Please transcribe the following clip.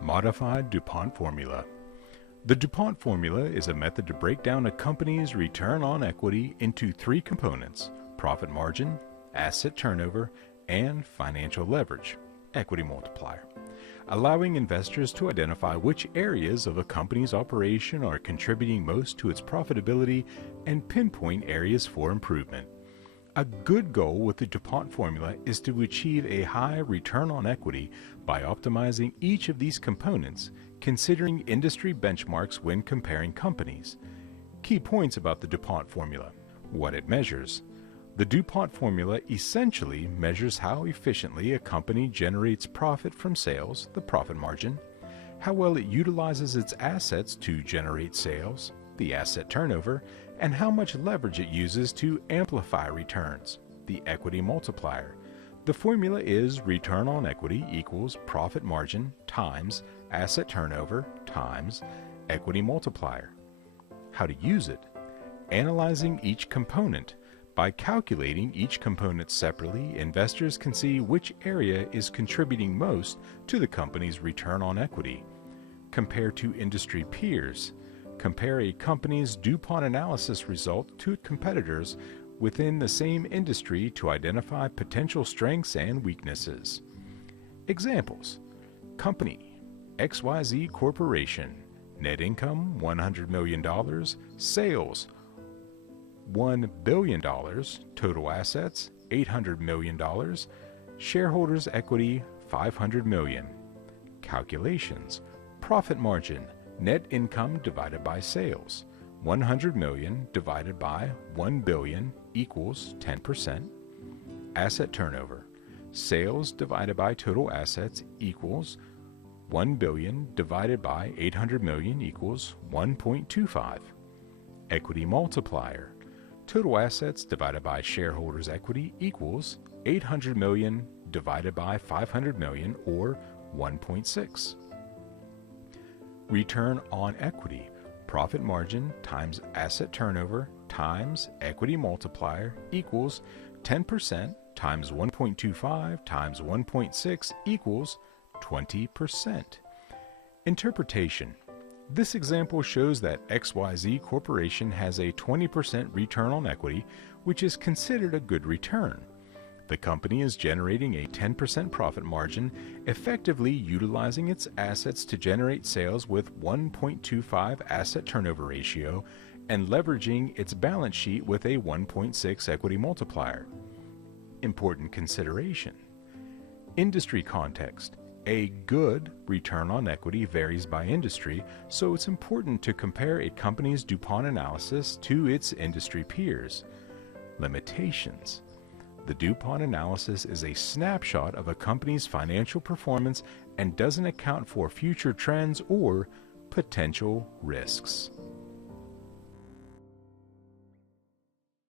Modified DuPont formula. The DuPont formula is a method to break down a company's return on equity into three components: profit margin, asset turnover, and financial leverage, equity multiplier, allowing investors to identify which areas of a company's operation are contributing most to its profitability and pinpoint areas for improvement. A good goal with the DuPont formula is to achieve a high return on equity by optimizing each of these components, considering industry benchmarks when comparing companies. Key points about the DuPont formula: what it measures. The DuPont formula essentially measures how efficiently a company generates profit from sales, the profit margin, how well it utilizes its assets to generate sales, the asset turnover, and how much leverage it uses to amplify returns, the equity multiplier. The formula is return on equity equals profit margin times asset turnover times equity multiplier. How to use it. Analyzing each component. By calculating each component separately, investors can see which area is contributing most to the company's return on equity. Compare to industry peers. Compare a company's DuPont analysis result to competitors within the same industry to identify potential strengths and weaknesses. Examples: company XYZ Corporation, net income $100 million, sales $1 billion, total assets $800 million, shareholders' equity $500 million. Calculations: profit margin, net income divided by sales, 100 million divided by 1 billion equals 10%. Asset turnover, sales divided by total assets equals 1 billion divided by 800 million equals 1.25. Equity multiplier, total assets divided by shareholders' equity equals 800 million divided by 500 million, or 1.6. Return on equity, profit margin times asset turnover times equity multiplier equals 10% times 1.25 times 1.6 equals 20%. Interpretation: this example shows that XYZ Corporation has a 20% return on equity, which is considered a good return. The company is generating a 10% profit margin, effectively utilizing its assets to generate sales with 1.25 asset turnover ratio and leveraging its balance sheet with a 1.6 equity multiplier. Important consideration: industry context. A good return on equity varies by industry, so it's important to compare a company's DuPont analysis to its industry peers. Limitations: the DuPont analysis is a snapshot of a company's financial performance and doesn't account for future trends or potential risks.